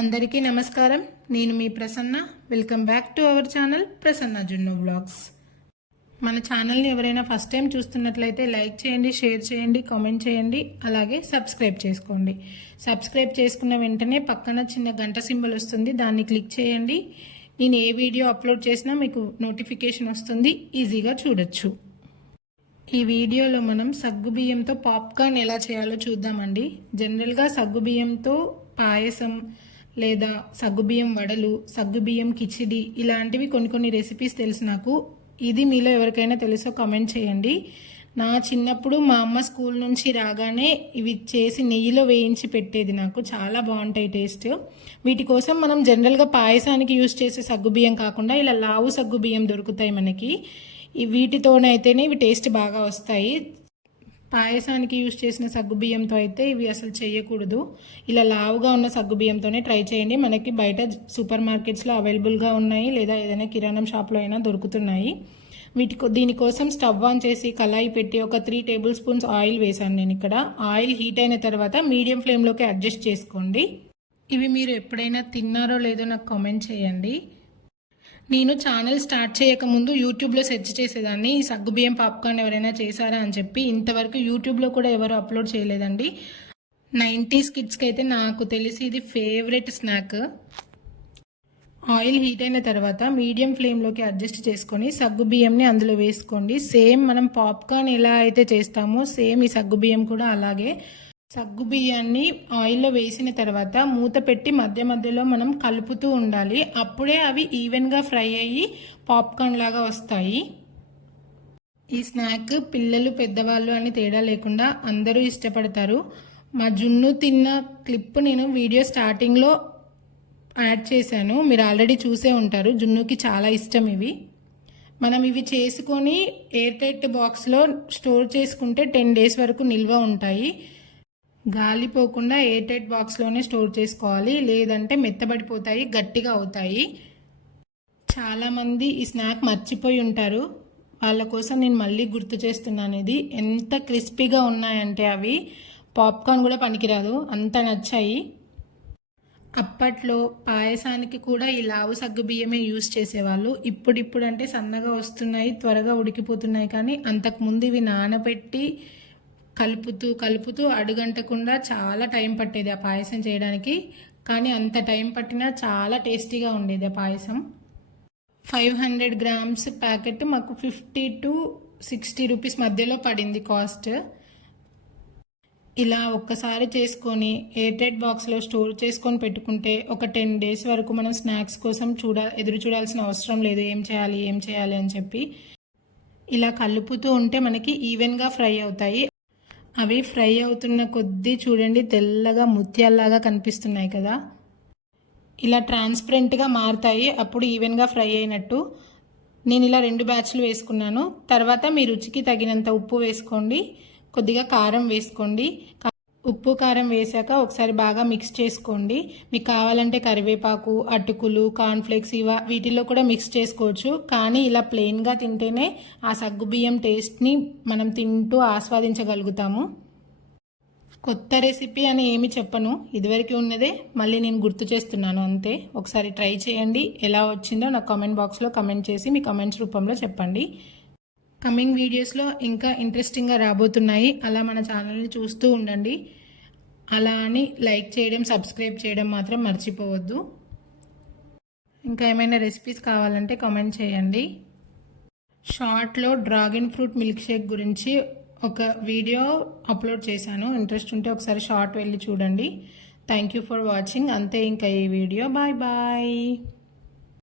అందరికీ నమస్కారం. నేను మీ Prasanna. Welcome back to our channel Prasanna Junnu vlogs. మన ఛానల్ని ఎవరైనా ఫస్ట్ టైం చూస్తున్నట్లయితే లైక్ చేయండి, షేర్ చేయండి, కామెంట్ చేయండి, అలాగే సబ్స్క్రైబ్ చేసుకోండి. సబ్స్క్రైబ్ చేసుకున్న వెంటనే పక్కన చిన్న గంట సింబల్ వస్తుంది, దాన్ని క్లిక్ చేయండి. నేను ఏ వీడియో అప్లోడ్ చేసినా మీకు నోటిఫికేషన్ వస్తుంది, ఈజీగా చూడొచ్చు. ఈ వీడియోలో మనం సగ్గుబియ్యంతో పాప్కార్న్ ఎలా చేయాలో చూద్దామండి. జనరల్గా సగ్గుబియ్యంతో పాయసం లేదా సగ్గుబియ్యం వడలు, సగ్గుబియ్యం కిచిడి ఇలాంటివి కొన్ని రెసిపీస్ తెలుసు నాకు. ఇది మీలో ఎవరికైనా తెలుసో కామెంట్ చేయండి. నా చిన్నప్పుడు మా అమ్మ స్కూల్ నుంచి రాగానే ఇవి చేసి నెయ్యిలో వేయించి పెట్టేది. నాకు చాలా బాగుంటాయి టేస్ట్. వీటి కోసం మనం జనరల్గా పాయసానికి యూజ్ చేసే సగ్గుబియ్యం కాకుండా ఇలా లావు సగ్గుబియ్యం దొరుకుతాయి మనకి. వీటితోనైతేనే ఇవి టేస్ట్ బాగా వస్తాయి. పాయసానికి యూజ్ చేసిన సగ్గుబియ్యంతో అయితే ఇవి అసలు చేయకూడదు. ఇలా లావుగా ఉన్న సగ్గుబియ్యంతోనే ట్రై చేయండి. మనకి బయట సూపర్ మార్కెట్స్లో అవైలబుల్గా ఉన్నాయి, లేదా ఏదైనా కిరాణం షాప్లో అయినా దొరుకుతున్నాయి. దీనికోసం స్టవ్ ఆన్ చేసి కళాయి పెట్టి ఒక 3 టేబుల్ స్పూన్స్ ఆయిల్ వేసాను నేను ఇక్కడ. ఆయిల్ హీట్ అయిన తర్వాత మీడియం ఫ్లేమ్లోకి అడ్జస్ట్ చేసుకోండి. ఇవి మీరు ఎప్పుడైనా తిన్నారో లేదో నాకు కామెంట్ చేయండి. నేను ఛానల్ స్టార్ట్ చేయకముందు యూట్యూబ్లో సెర్చ్ చేసేదాన్ని ఈ సగ్గుబియ్యం పాప్కార్న్ ఎవరైనా చేశారా అని చెప్పి. ఇంతవరకు యూట్యూబ్లో కూడా ఎవరు అప్లోడ్ చేయలేదండి. 90s కిడ్స్కి అయితే నాకు తెలిసి ఇది ఫేవరెట్ స్నాక్. ఆయిల్ హీట్ అయిన తర్వాత మీడియం ఫ్లేమ్లోకి అడ్జస్ట్ చేసుకొని సగ్గుబియ్యంని అందులో వేసుకోండి. సేమ్ మనం పాప్కార్న్ ఎలా అయితే చేస్తామో సేమ్ ఈ సగ్గుబియ్యం కూడా అలాగే. సగ్గుబియ్యాన్ని ఆయిల్లో వేసిన తర్వాత మూత పెట్టి మధ్య మధ్యలో మనం కలుపుతూ ఉండాలి. అప్పుడే అవి ఈవెన్గా ఫ్రై అయ్యి పాప్కార్న్ లాగా వస్తాయి. ఈ స్నాక్ పిల్లలు పెద్దవాళ్ళు అని తేడా లేకుండా అందరూ ఇష్టపడతారు. మా జున్ను తిన్న క్లిప్ నేను వీడియో స్టార్టింగ్లో యాడ్ చేశాను, మీరు ఆల్రెడీ చూసే ఉంటారు. జున్నుకి చాలా ఇష్టం ఇవి. మనం ఇవి చేసుకొని ఎయిర్ టైట్ బాక్స్లో స్టోర్ చేసుకుంటే 10 days వరకు నిల్వ ఉంటాయి. గాలిపోకుండా ఎయిర్ టైట్ బాక్స్లోనే స్టోర్ చేసుకోవాలి, లేదంటే మెత్తబడిపోతాయి, గట్టిగా అవుతాయి. చాలామంది ఈ స్నాక్ మర్చిపోయి ఉంటారు, వాళ్ళ కోసం నేను మళ్ళీ గుర్తు చేస్తున్నాను. ఇది ఎంత క్రిస్పీగా ఉన్నాయంటే అవి పాప్కార్న్ కూడా పనికిరాదు, అంత నచ్చాయి. అప్పట్లో పాయసానికి కూడా ఈ లావు సగ్గు బియ్యమే యూజ్ చేసేవాళ్ళు. ఇప్పుడు అంటే సన్నగా వస్తున్నాయి, త్వరగా ఉడికిపోతున్నాయి. కానీ అంతకుముందు ఇవి నానబెట్టి కలుపుతూ అడుగంటకుండా చాలా టైం పట్టేది ఆ పాయసం చేయడానికి. కానీ అంత టైం పట్టినా చాలా టేస్టీగా ఉండేది ఆ పాయసం. 500 grams ప్యాకెట్ మాకు 50 to 60 రూపీస్ మధ్యలో పడింది కాస్ట్. ఇలా ఒక్కసారి చేసుకొని ఎయిర్ టైట్ బాక్స్లో స్టోర్ చేసుకొని పెట్టుకుంటే ఒక 10 days వరకు మనం స్నాక్స్ కోసం ఎదురు చూడాల్సిన అవసరం లేదు, ఏం చేయాలి అని చెప్పి. ఇలా కలుపుతూ ఉంటే మనకి ఈవెన్గా ఫ్రై అవుతాయి. అవి ఫ్రై అవుతున్న కొద్దీ చూడండి తెల్లగా ముత్యాల్లాగా కనిపిస్తున్నాయి కదా, ఇలా ట్రాన్స్పరెంట్గా మారుతాయి. అప్పుడు ఈవెన్గా ఫ్రై అయినట్టు. నేను ఇలా 2 బ్యాచ్లు వేసుకున్నాను. తర్వాత మీ రుచికి తగినంత ఉప్పు వేసుకోండి, కొద్దిగా కారం వేసుకోండి. ఉప్పు కారం వేసాక ఒకసారి బాగా మిక్స్ చేసుకోండి. మీకు కావాలంటే కరివేపాకు, అటుకులు, కార్న్ఫ్లేక్స్ వీటిలో కూడా మిక్స్ చేసుకోవచ్చు. కానీ ఇలా ప్లెయిన్గా తింటేనే ఆ సగ్గుబియ్యం టేస్ట్ని మనం తింటూ ఆస్వాదించగలుగుతాము. కొత్త రెసిపీ అని ఏమి చెప్పను, ఇదివరకు ఉన్నదే మళ్ళీ నేను గుర్తు చేస్తున్నాను అంతే. ఒకసారి ట్రై చేయండి, ఎలా వచ్చిందో నాకు కామెంట్ బాక్స్లో కమెంట్ చేసి మీ కమెంట్స్ రూపంలో చెప్పండి. కమింగ్ వీడియోస్లో ఇంకా ఇంట్రెస్టింగ్గా రాబోతున్నాయి. అలా మన ఛానల్ని చూస్తూ ఉండండి. అలా అని లైక్ చేయడం, సబ్స్క్రైబ్ చేయడం మాత్రం మర్చిపోవద్దు. ఇంకా ఏమైనా రెసిపీస్ కావాలంటే కామెంట్ చేయండి. షార్ట్లో డ్రాగన్ ఫ్రూట్ మిల్క్ షేక్ గురించి ఒక వీడియో అప్లోడ్ చేశాను, ఇంట్రెస్ట్ ఉంటే ఒకసారి షార్ట్ వెళ్ళి చూడండి. Thank you for watching. అంతే ఇంకా ఈ వీడియో. Bye bye.